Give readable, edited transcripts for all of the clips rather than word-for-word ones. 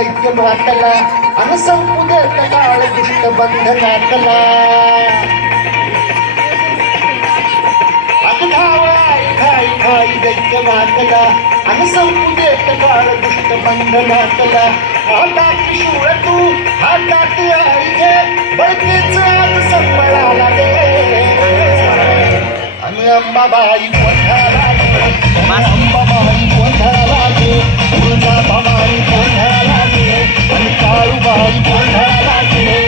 दैत्य घातला अन संपुदेत काळ दुष्ट बंधनातला खाई दैत्य घातला अन संपुदेत काळ दुष्ट बंधनातला हातात शूळ तू हातात आई घे बळकीच आज संबळाला दे आणि अंबाबाई गोंधळाला अंबाबाई गोंधळाला गे तुळजाभवानी गोंधळाला गे आणि काळूबाई गोंधळाला गे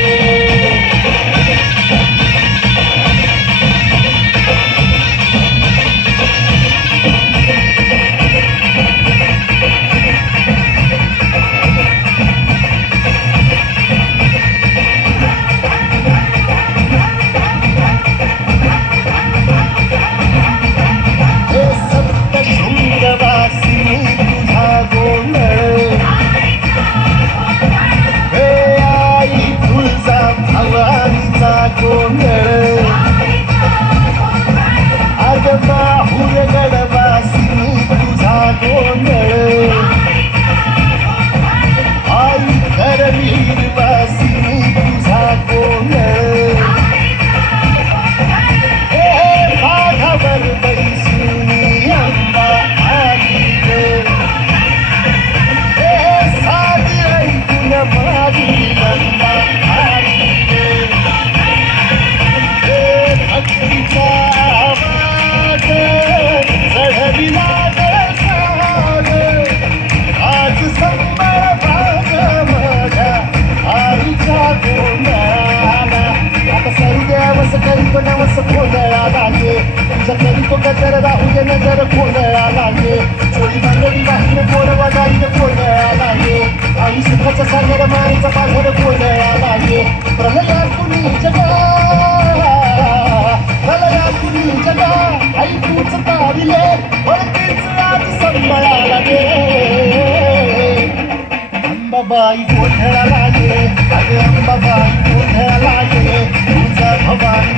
नजर राहुल नजर कोंडळाला गे चोरी मंडळी बाहेर गोडवा गाईन कोंडळाला गे आई सुखाचा सागर माईचा पाघर कोंडळाला गे प्रलयात कुणी जगा आई तूच तारिले वळतीच आज संबळाला गे अंबाबाई कोंडळाला गे अगं अंबाबाई कोंडळाला गे तुझा भवानी